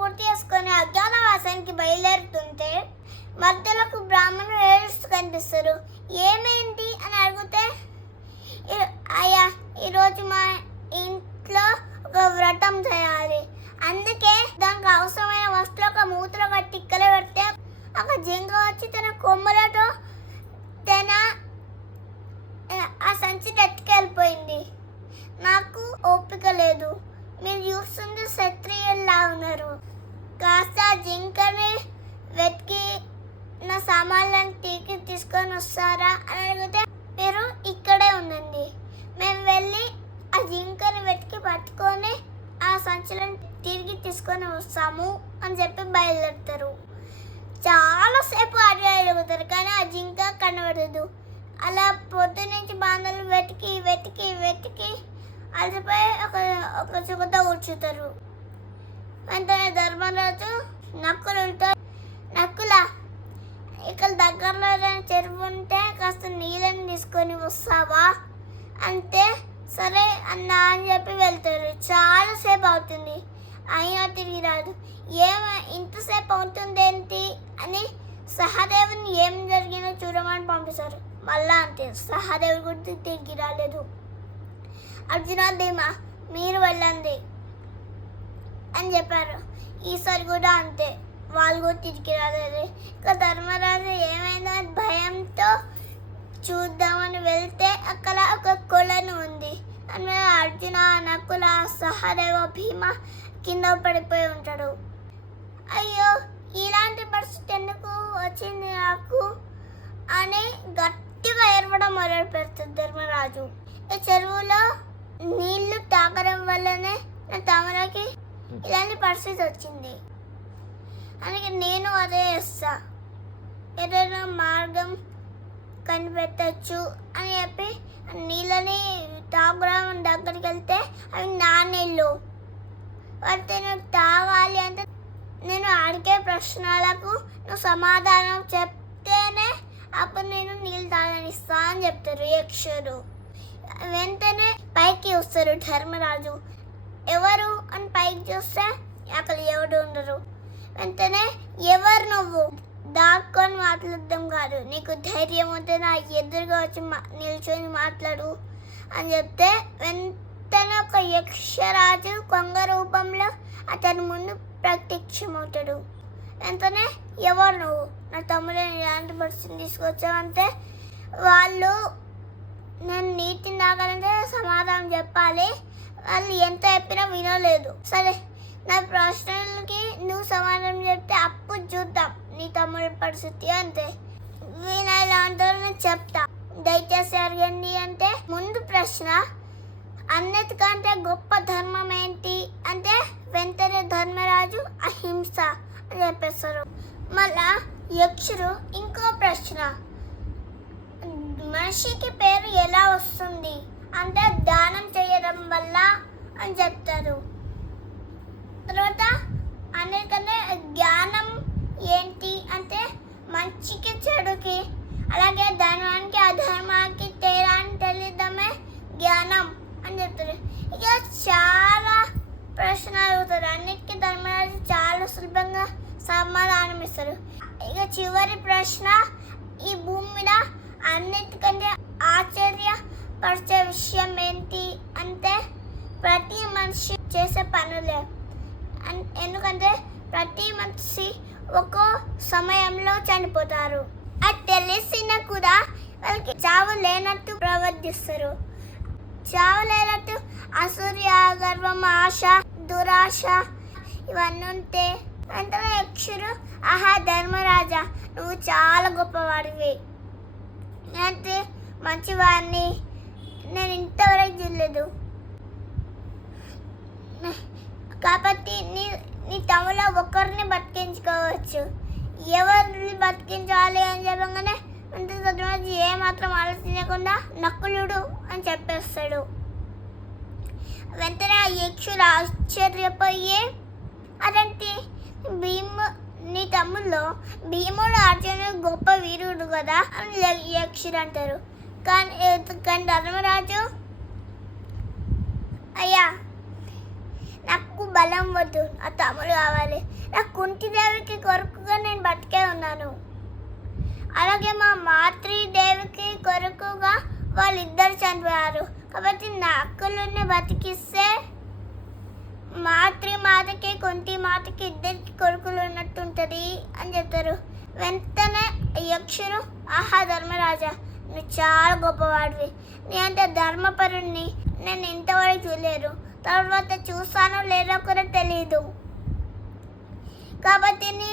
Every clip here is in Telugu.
పూర్తి చేసుకొని అజ్ఞాతవాసానికి బయలుదేరుతుంటే మధ్యలోకి బ్రాహ్మణులు ఏడుస్తూ కనిపిస్తారు. ఏమైంది అని అడిగితే, అయ్యా ఈరోజు మా ఇంట్లో ఒక వ్రతం చేయాలి, అందుకే దానికి అవసరమైన వస్తువులు ఒక మూతలో కట్టి ఇక్కడ పెడితే ఒక జింక వచ్చి తన కొమ్మలతో తన ఆ సంచి ఎత్తుకెళ్ళిపోయింది. నాకు ఓపిక లేదు, మీరు చూస్తుంటే క్షత్రియుల్లా ఉన్నారు, కాస్త జింకని వెతికి నా సామాన్లను తిరిగి తీసుకొని వస్తారా అని అడిగితే, మీరు ఇక్కడే ఉండండి, మేము వెళ్ళి ఆ జింకని వెతికి పట్టుకొని ఆ సంచులను తిరిగి తీసుకొని వస్తాము అని చెప్పి బయలుదేరుతారు. చాలాసేపు అడుగుతారు కానీ ఆ జింక కనబడదు. అలా పొద్దు నుంచి బాంధవులు వెతికి వెతికి వెతికి అలసిపోయి ఒక చుక్కతో కూర్చుతారు. వెంటనే ధర్మరాజు నక్కులతో, నక్కులా ఇక్కడ దగ్గరలో చెరువు ఉంటే కాస్త నీళ్ళని తీసుకొని వస్తావా అంటే, సరే అన్నా అని చెప్పి వెళ్తారు. చాలాసేపు అవుతుంది, అయినా తిరిగి రాదు. ఇంతసేపు అవుతుంది ఏంటి అని సహదేవుని ఏం జరిగిందో చూడమని పంపిస్తారు. మళ్ళా అంతే, సహదేవుడు కూడా తిరిగి రాలేదు. అర్జున ధీమా మీరు వెళ్ళండి అని చెప్పారు. ఈసారి కూడా అంతే, వాళ్ళు కూడా తిరిగి రాలేదు. ఇక ధర్మరాజు ఏమైనా భయంతో చూద్దామని వెళ్తే అక్కడ ఒక కొలను ఉంది. అని అర్జున, నకుల, సహదేవ, భీమ కింద పడిపోయి ఉంటాడు. అయ్యో ఇలాంటి పరిస్థితి ఎందుకు వచ్చింది నాకు అని గట్టిగా ఏడవడం మొదలు పెడుతుంది ధర్మరాజు. ఈ చెరువులో నీళ్లు తాగడం వల్లనే నా తమలకి ఇలాంటి పరిస్థితి వచ్చింది, అందుకే నేను అదే చేస్తా, ఏదైనా మార్గం కనిపెట్టచ్చు అని చెప్పి నీళ్ళని తాగుడం దగ్గరికి వెళ్తే అవి నా నీళ్ళు, వాటిని నేను తాగాలి అంటే నేను అడిగే ప్రశ్నలకు నువ్వు సమాధానం చెప్తేనే అప్పుడు నేను నీళ్ళు తాగనిస్తా అని చెప్తారు యక్షుడు. వెంటనే పైకి వస్తారు ధర్మరాజు. ఎవరు అని పైకి చూస్తే అక్కడ ఎవరు ఉండరు. వెంటనే ఎవరు నువ్వు, దాక్కొని మాట్లాడడం కాదు, నీకు ధైర్యం ఉంటే నా ఎదురుగా వచ్చి నిల్చొని మాట్లాడు అని చెప్తే వెంటనే ఒక యక్షరాజు కొంగ రూపంలో అతని ముందు ప్రత్యక్షమవుతాడు. వెంటనే ఎవరు నువ్వు, నా తమ్ముడిని ఇలాంటి పరిస్థితిని తీసుకొచ్చావంటే, వాళ్ళు నేను నీటిని తాగాలంటే సమాధానం చెప్పాలి, వాళ్ళు ఎంత చెప్పినా వినలేదు, సరే నా ప్రశ్నలకి నువ్వు సమాధానం చెప్తే అప్పుడు చూద్దాం నీ తమ్ముడి పరిస్థితి అంతే. వీళ్ళు ఇలా అంటారు, నేను చెప్తా, దయచేసి అడగండి అంటే ముందు ప్రశ్న, అన్నిటికంటే గొప్ప ధర్మం ఏంటి అంటే వెంటనే ధర్మరాజు అహింస అని చెప్పేస్తారు. మళ్ళా యక్షుడు ఇంకో ప్రశ్న, మనిషికి పేరు ఎలా వస్తుంది అంటే దానం చేయడం వల్ల అని చెప్తారు. తర్వాత అన్నిటికంటే జ్ఞానం ఏంటి అంటే మంచికి చెడుకి అలాగే ధర్మానికి అధర్మానికి తేడాన్ని తెలియడమే జ్ఞానం అని చెప్తారు. ఇక చాలా ప్రశ్నలు అడుగుతారు, అన్నిటికీ ధర్మరాజు చాలా సులభంగా సమాధానం ఇస్తారు. ఇక చివరి ప్రశ్న, ఈ భూమి మీద అన్నిటికంటే ఆశ్చర్యపరిచే విషయం ఏంటి అంటే ప్రతి మనిషి చేసే పనులే, ఎందుకంటే ప్రతి మనిషి ఒక్కో సమయంలో చనిపోతారు, అది తెలిసిన కూడా వాళ్ళకి చావు లేనట్టు ప్రవర్తిస్తారు. చావు లేనట్టు అసూయ, గర్వం, ఆశ, దురాశ ఇవన్నీ ఉంటే వెంటనే యక్షుడు, ఆహా ధర్మరాజా నువ్వు చాలా గొప్పవాడివి, అంటే మంచివాడిని నేను ఇంతవరకు చూడలేదు, కాబట్టి నీ తమలో ఒకరిని బతికించుకోవచ్చు, ఎవరిని బతికించాలి అని చెప్పగానే అంటే ధర్మరాజు ఏమాత్రం ఆలోచించకుండా నకులుడు అని చెప్పేస్తాడు. వెంటనే ఆ యక్షుడు ఆశ్చర్యపోయి, అదంటే నీ తమ్ముల్లో భీముడు అర్జునుడు గొప్ప వీరుడు కదా అని యక్షుడు అంటారు. కానీ ధర్మరాజు, అయ్యా నాకు బలం వద్దు, నా తమ్ముడు కావాలి. నా కుంతిదేవికి కొరకుగా నేను బతికే ఉన్నాను. అలాగే మా మాతృదేవికి కొరకుగా వాళ్ళిద్దరు చనిపోయారు. కాబట్టి నా అక్కలని బతికిస్తే మాతకి కుంతి మాతకి ఇద్దరికి కొడుకులు ఉన్నట్టుంటుంది అని చెప్తారు. వెంటనే యక్షుడు, ఆహా ధర్మరాజా, నువ్వు చాలా గొప్పవాడివి, నీ అంత ధర్మపరుణ్ణి నేను ఇంతవరకు చూడలేరు, తర్వాత చూస్తానో లేదో కూడా తెలియదు. కాబట్టి నీ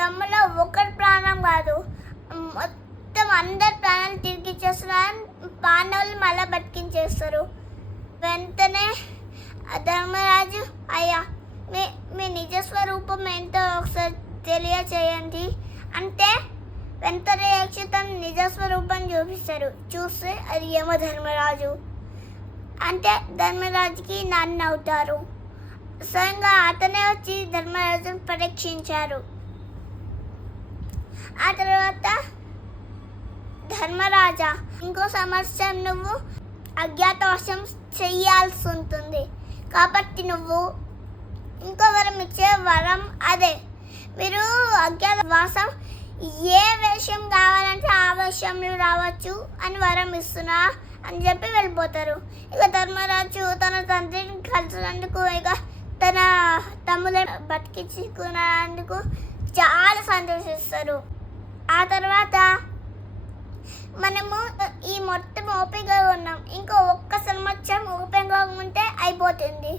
తమ్ములో ఒకటి ప్రాణం కాదు, మొత్తం అందరి ప్రాణాలు తిరిగి ఇచ్చేస్తున్నారని పాండవులు మళ్ళీ బతికించేస్తారు. వెంటనే ధర్మరాజు, అయ్యా మీ నిజస్వరూపం ఏంటో ఒకసారి తెలియచేయండి అంటే వెంటనే యక్ష తన నిజస్వరూపం చూపిస్తారు. చూస్తే అది యమధర్మరాజు. అంటే ధర్మరాజుకి నాన్న అవుతారు. స్వయంగా అతనే వచ్చి ధర్మరాజును పరీక్షించారు. ఆ తర్వాత ధర్మరాజా, ఇంకో సంవత్సరం నువ్వు అజ్ఞాతవాసం చెయ్యాల్సి ఉంటుంది. కాబట్టి నువ్వు ఇంకో వరం ఇచ్చే వరం అదే. మీరు అజ్ఞాతవాసం ఏ విషయం కావాలంటే ఆ విషయంలో రావచ్చు అని వరం ఇస్తున్నా అని చెప్పి వెళ్ళిపోతారు. ఇక ధర్మరాజు తన తండ్రిని కలిసినందుకు, ఇక తన తమ్ములను బతికించుకున్నందుకు చాలా సంతోషిస్తారు. ఆ తర్వాత మనము ఈ మొత్తం ఓపికగా ఉన్నాం, ఇంకో ఒక్క సంవత్సరం ఓపికగా ఉంటే అయిపోతుంది,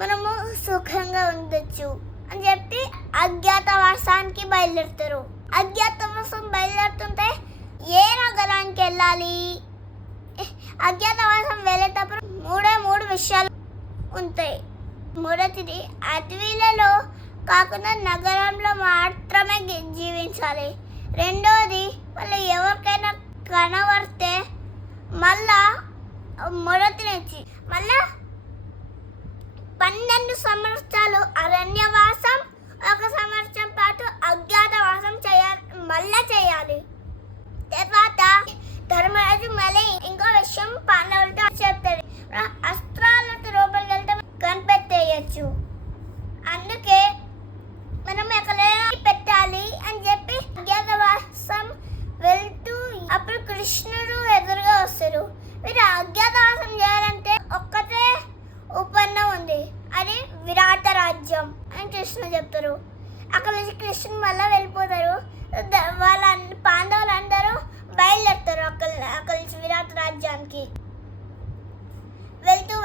మనము సుఖంగా ఉండొచ్చు అని చెప్పి అజ్ఞాతవాసానికి బయలుదేరుతారు. అజ్ఞాతవాసం బయలుదేరుతుంటే ఏ నగరానికి వెళ్ళాలి? అజ్ఞాతవాసం వెళ్ళేటప్పుడు మూడు విషయాలు ఉంటాయి. మొదటిది, అడవిలలో కాకుండా నగరంలో మాత్రమే జీవించాలి. రెండవది, వాళ్ళు ఎవరికైనా కనబడితే మళ్ళా మొదటి నుంచి మళ్ళా 12 సంవత్సరాలు అరణ్యవాసం, 1 సంవత్సరం పాటు అజ్ఞాతవాసం చేయాలి. తర్వాత ధర్మరాజు మళ్ళీ ఇంకో విషయం పాండవులతో చెప్తాడు, అస్త్రాలతో లోపలికి వెళ్తే కనిపెట్టేయచ్చు, అందుకే మనం ఎక్కడైనా పెట్టాలి అని చెప్పి అజ్ఞాతవాసం వెళ్తూ అప్పుడు కృష్ణుడు ఎదురుగా వస్తారు. మీరు అజ్ఞాతవాసం చేయాలంటే ఒక్కటే ఉత్పన్నం ఉంది, అది విరాట రాజ్యం అని కృష్ణుడు చెప్తారు. అక్కడ నుంచి కృష్ణుడు మళ్ళీ వెళ్ళిపోతారు. వాళ్ళ పాండవులు అందరూ బయలుదేరుతారు అక్కడి నుంచి విరాట రాజ్యానికి. వెళ్తూ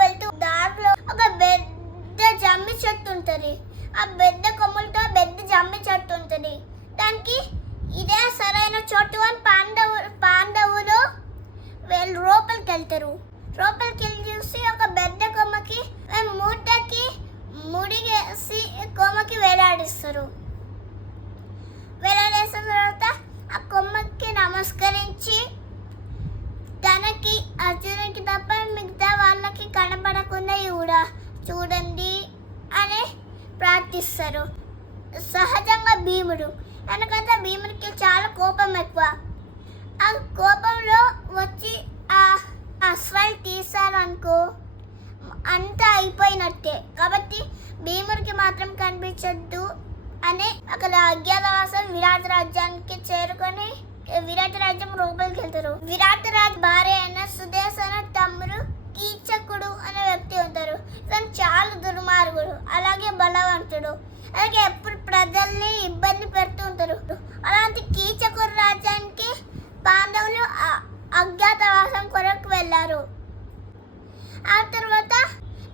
దారిలో ఒక పెద్ద జమ్మి చెట్టు ఉంటుంది. ఆ పెద్ద కొమ్ములతో పెద్ద జమ్మి చెట్టు ఉంటుంది. దానికి ఇదే సరైన చోటు అని పాండవులు వీళ్ళు లోపలికి వెళ్తారు. లోపలికి వెళ్ళి చూసి ఒక పెద్ద కొమ్మకి మూటకి ముడిగేసి కొమ్మకి వేలాడిస్తారు. వేలాడేసిన తర్వాత ఆ కొమ్మకి నమస్కరించి తనకి అర్జునుడికి తప్ప మిగతా వాళ్ళకి కనపడకుండా కూడా చూడండి అని ప్రార్థిస్తారు. సహజంగా భీముడు, ఎందుకంటే భీముడికి చాలా కోపం ఎక్కువ. ఆ కోపంలో వచ్చి ఆ అస్త్రాలు తీసారనుకో అంతా అయిపోయినట్టే. కాబట్టి భీముడికి మాత్రం కనిపించద్దు అని అక్కడ అజ్ఞాతవాసం విరాట రాజ్యానికి చేరుకొని విరాట రాజ్యం లోపలికి వెళ్తారు. విరాట రాజు భార్య అయిన సుదేశన తమ్ముడు కీచకుడు అనే వ్యక్తి ఉంటారు. తను చాలా దుర్మార్గుడు, అలాగే బలవంతుడు, అలాగే ఎప్పుడు ప్రజల్ని ఇబ్బంది పెడుతూ ఉంటారు. అలాంటి కీచకుడు రాజ్యానికి పాండవులు అజ్ఞాతవాసం కొరకు వెళ్ళారు. ఆ తర్వాత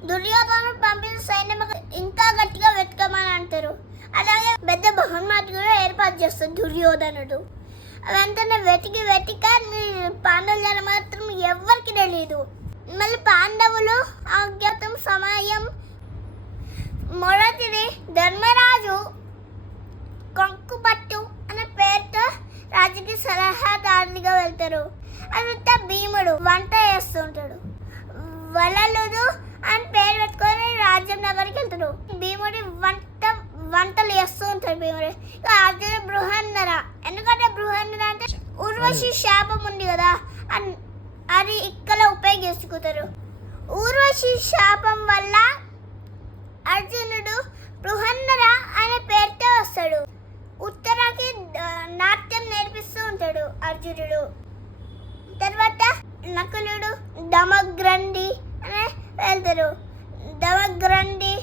దుర్యోధను పంపిన సైన్యం ఇంకా గట్టిగా వెతకమని అంటారు. అలాగే పెద్ద బహుమతి కూడా ఏర్పాటు చేస్తారు దుర్యోధనుడు. వెంటనే వెతికి పాండవుల మాత్రం ఎవరికి తెలియదు. మళ్ళీ పాండవులు అజ్ఞాతం సమయం మొదటిది ధర్మరాజు కొంకుపట్టు అనే పేరుతో రాజుకి సలహాదారునిగా వెళ్తారు. అదంతా భీముడు వంట చేస్తుంటాడు. వలలుడు అని పేరు పెట్టుకొని రాజ్యం దగ్గరికి వెళ్తాడు. భీముడి వంటలు చేస్తూ ఉంటాడు భీముడు. అర్జున బృహన్నర, ఎందుకంటే బృహన్నర అంటే ఊర్వశి శాపం ఉంది కదా, అది ఇక్కడ ఉపయోగించుకుంటారు. ఊర్వశి శాపం వల్ల అర్జునుడు నకులుడు దమగ్రంథి అని వెళ్తారు. దమగ్రంథి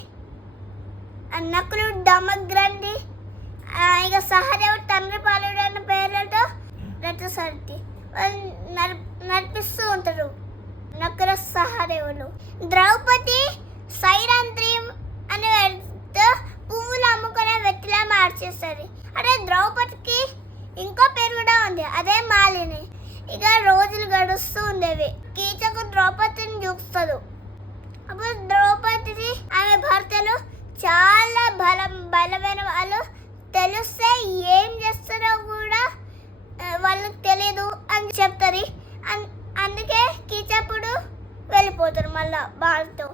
నకులుడు దమగ్రంథి ఇక సహదేవుడు తండ్రి పాలుడు అన్న పేర్లతో రథసారథి వాళ్ళు నడిపిస్తూ ఉంటారు నకుల సహదేవులు. ద్రౌపది సైరంధ్రి అనే పువ్వులు అమ్ముకునే వ్యక్తిలా మార్చేస్తుంది. అంటే ద్రౌపదికి ఇంకో పేరు కూడా ఉంది, అదే మాలిని. ఇక రోజులు గడుస్తూ ఉండేవి. కీచకు ద్రౌపదిని చూస్తాడు. అప్పుడు ద్రౌపది ఆమె భర్తలు చాలా బలమైన వాళ్ళు. తెలిస్తే ఏం చేస్తారో కూడా వాళ్ళకి తెలియదు అని చెప్తారు. అందుకే కీచకుడు వెళ్ళిపోతారు మళ్ళా వాళ్ళతో.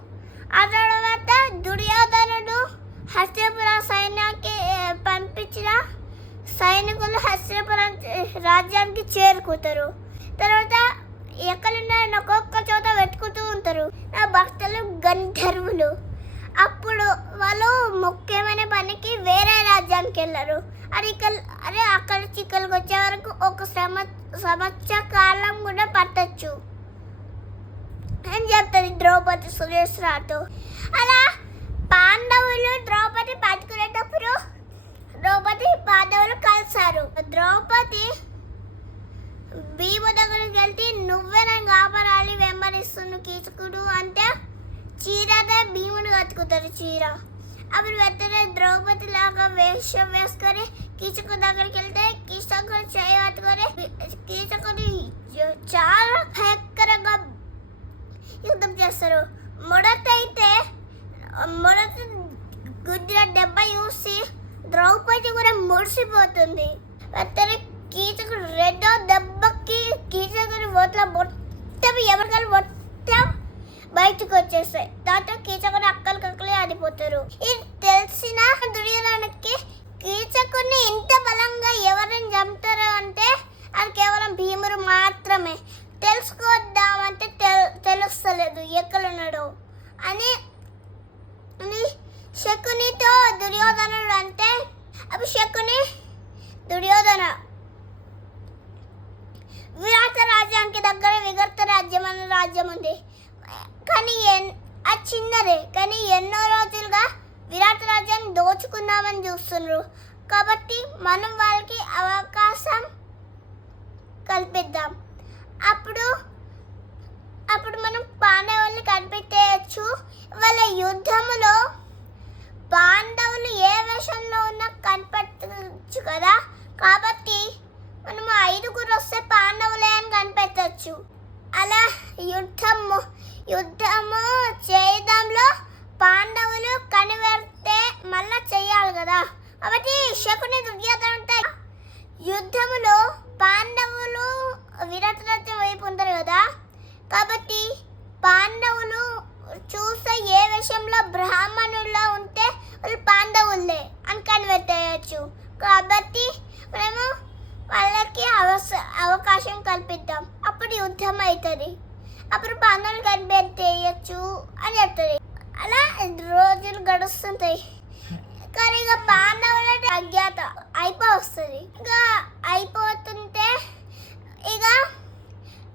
ఆ తర్వాత దుర్యోధనుడు హస్తినాపుర సైన్యానికి పంపించిన సైనికులు హస్తినాపుర రాజ్యానికి చేరుకుంటారు. తర్వాత ఎక్కడున్నారని ఒక్కొక్క చోట వెతుకుతూ ఉంటారు. నా భక్తులు గంధర్వులు. అప్పుడు వాళ్ళు ముఖ్యమైన పనికి వేరే రాజ్యానికి వెళ్ళారు. అదే అక్కడ చిక్కలకు వచ్చే వరకు ఒక సంవత్సర కాలం కూడా పట్టచ్చు అని చెప్తుంది ద్రౌపది సురేశ్వరాతో. అలా పాండవులు ద్రౌపది బతుకునేటప్పుడు ద్రౌపది పాండవులు కలిశారు. ద్రౌపది భీము దగ్గరికి వెళ్తే నువ్వే నన్ను కాపాడాలి, వెంబడిస్తున్న కీచకుడు అంటే చీరతో భీముని కట్టుకుంటారు చీర. అప్పుడు వెంటనే ద్రౌపది లాగా వేషం వేసుకొని కీచకుడు దగ్గరికి వెళ్తే కీచకుడు చేయి పట్టుకొని కీచకుడు చాలా భయంకరంగా యుద్ధం చేస్తారు. మొదట గుద్దిన దెబ్బ చూసి ద్రౌపది కూడా ముడిసిపోతుంది. వెంటనే కీచకుడు రెండో దెబ్బకి కీచకుడు మొత్తం ఎవరికైనా మొత్తం బయటకు వచ్చేస్తాయి. దాంతో కీచకుడు అక్కలే ఆడిపోతారు. ఇది తెలిసిన దుర్యోధనుడికి కీచకుడిని ఇంత బలంగా ఎవరిని చంపుతారు అంటే అది కేవలం భీముడు మాత్రమే. తెలుసుకోద్దామంటే తెలుస్తలేదు ఎక్కడున్నాడో అని శకునితో దుర్యోధనుడు అంటే అప్పుడు శకుని దుర్యోధన విరాట రాజ్యానికి దగ్గర విగర్త రాజ్యం అనే రాజ్యం ఉంది. కానీ అది చిన్నదే. కానీ ఎన్నో రోజులుగా విరాట రాజ్యాన్ని దోచుకుందామని చూస్తున్నారు. కాబట్టి మనం వాళ్ళకి అవకాశం కల్పిద్దాం. అప్పుడు మనం పాండవుల్ని కనిపెట్టేయచ్చు. వాళ్ళ యుద్ధములో పాండవులు ఏ వేషంలో ఉన్నా కనిపెట్టచ్చు కదా. కాబట్టి మనం 5 వస్తే పాండవులే అని కనిపెట్టచ్చు. అలా యుద్ధము చేయడంలో పాండవులు కనిపెడితే మళ్ళా చెయ్యాలి కదా. కాబట్టి శకుని దుర్యోధనుడితో యుద్ధములో పాండవులు విరాట రాజ్యం వైపు ఉంటారు కదా. కాబట్టి పాండవులు చూస్తే ఏ విషయంలో బ్రాహ్మణుల్లో ఉంటే వాళ్ళు పాండవులే అని కనిపెట్టేయచ్చు. కాబట్టి మేము వాళ్ళకి అవకాశం కల్పిద్దాం. అప్పుడు యుద్ధం అవుతుంది. అప్పుడు పాండవులు కనిపెట్టేయచ్చు అని చెప్తుంది. అలా రోజులు గడుస్తుంటాయి. కానీ ఇక పాండవుల అజ్ఞాత అయిపోతుంది. ఇంకా అయిపోతుంటే ఇక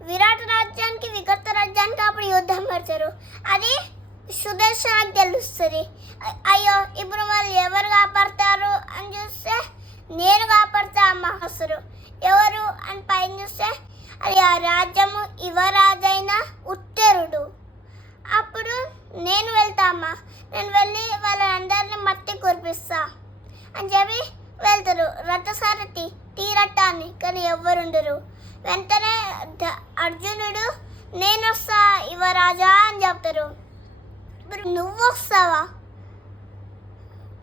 విరాట రాజ్యానికి విగర్త రాజ్యానికి అప్పుడు యుద్ధం పెడతారు. అది సుదర్శనకు తెలుస్తుంది. అయ్యో ఇప్పుడు వాళ్ళు ఎవరు కాపాడతారు అని చూస్తే నేను కాపాడుతా అమ్మ వస్తారు. ఎవరు అని పైన చూస్తే అది ఆ రాజ్యము యువరాజైన ఉత్తరుడు. అప్పుడు నేను వెళ్తా అమ్మ, నేను వెళ్ళి వాళ్ళందరినీ మట్టి కురిపిస్తా అని చెప్పి వెళ్తారు. రథసారథి తీరట్టాన్ని కానీ ఎవ్వరుండరు. వెంటనే అర్జునుడు నేను వస్తా యువరాజా అని చెప్తారు. ఇప్పుడు నువ్వు వస్తావా,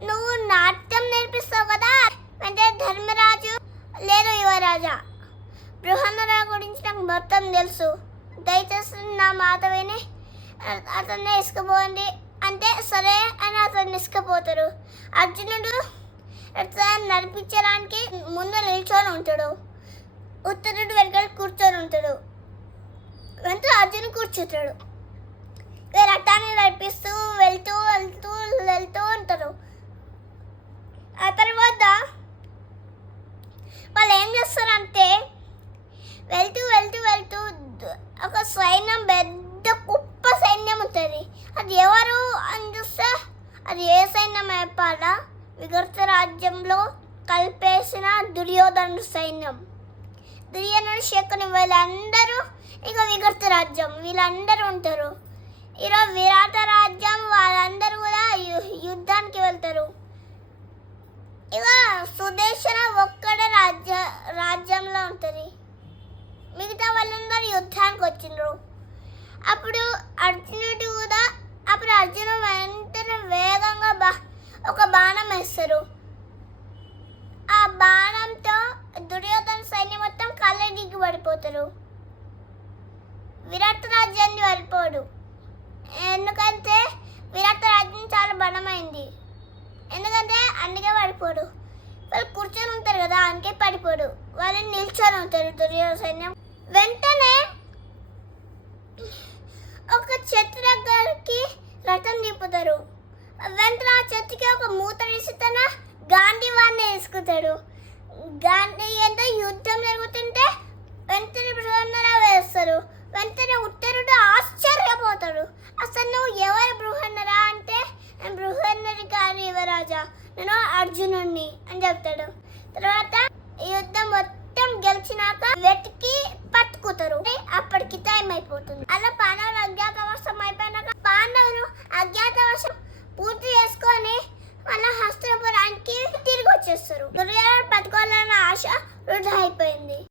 నువ్వు నాట్యం నేర్పిస్తావు కదా. వెంటనే ధర్మరాజు లేదు యువరాజా, బృహన్నరా గురించి నాకు మొత్తం తెలుసు, దయచేసి నా మాట విని అతన్ని ఇసుకపోండి అంటే సరే అని అతన్ని ఇసుకపోతారు. అర్జునుడు నడిపించడానికి ముందు నిల్చొని ఉంటాడు, ఉత్తరుడు వెనకాల కూర్చొని ఉంటాడు. వెంటనే అర్జునుడు కూర్చుంటాడు. రథాన్ని నడిపిస్తూ వెళ్తూ ఉంటారు. ఆ తర్వాత వాళ్ళు ఏం చేస్తారంటే వెళ్తూ ఒక అది ఏ సైన్యం ఏర్పాలా? విగర్త రాజ్యంలో కలిపేసిన దుర్యోధను సైన్యం. దుర్యోధనుడు, శకుని వీళ్ళందరూ ఇక విగర్త రాజ్యం వీళ్ళందరూ ఉంటారు. ఈరోజు విరాట రాజ్యం వాళ్ళందరూ కూడా యుద్ధానికి వెళ్తారు. ఇక సుదేశన ఒక్కడే రాజ్యంలో ఉంటుంది. మిగతా వాళ్ళందరూ యుద్ధానికి వచ్చిండ్రు. అప్పుడు అర్జునుడు వెంటనే వేగంగా ఒక బాణం వేస్తారు. ఆ బాణంతో దుర్యోధన సైన్యం మొత్తం కళ్ళ పడిపోతారు. విరాట రాజ్యాన్ని వెళ్ళిపోడు. ఎందుకంటే విరాట రాజ్యం చాలా బలమైంది. ఎందుకంటే అందుకే పడిపోడు. వాళ్ళు కూర్చొని ఉంటారు కదా, అందుకే పడిపోడు. వాళ్ళు నిల్చొని ఉంటారు దుర్యోధన సైన్యం. వెంటనే ఒక చెట్టు దగ్గరికి రథం నింపుతారు. వెంటనే ఆ చెట్టుకి ఒక మూత వేసి తన గాంధీ వాడిని వేసుకుంటాడు. గాంధీ ఎంత యుద్ధం జరుగుతుంటే వెంటనే బృహన్నర వేస్తారు. వెంటనే ఉత్తరుడు ఆశ్చర్యపోతాడు. అసలు నువ్వు ఎవరు బృహన్నర అంటే, నేను బృహన్నరి కాని యువరాజా, నేను అర్జునుడిని అని చెప్తాడు. తర్వాత ఈ యుద్ధం మొత్తం గెలిచినాక వెతికి పట్టుకుతారు. అప్పటికి టైం అయిపోతుంది. అలా పాండవులు అజ్ఞాతవాసం అయిపోయినాక పాండవులు అజ్ఞాతవాసం పూర్తి చేసుకొని మళ్ళీ హస్తినాపురానికి తిరిగి వచ్చేస్తారు. దుర్యోధనుడు పట్టుకోవాలన్న ఆశ వృధా అయిపోయింది.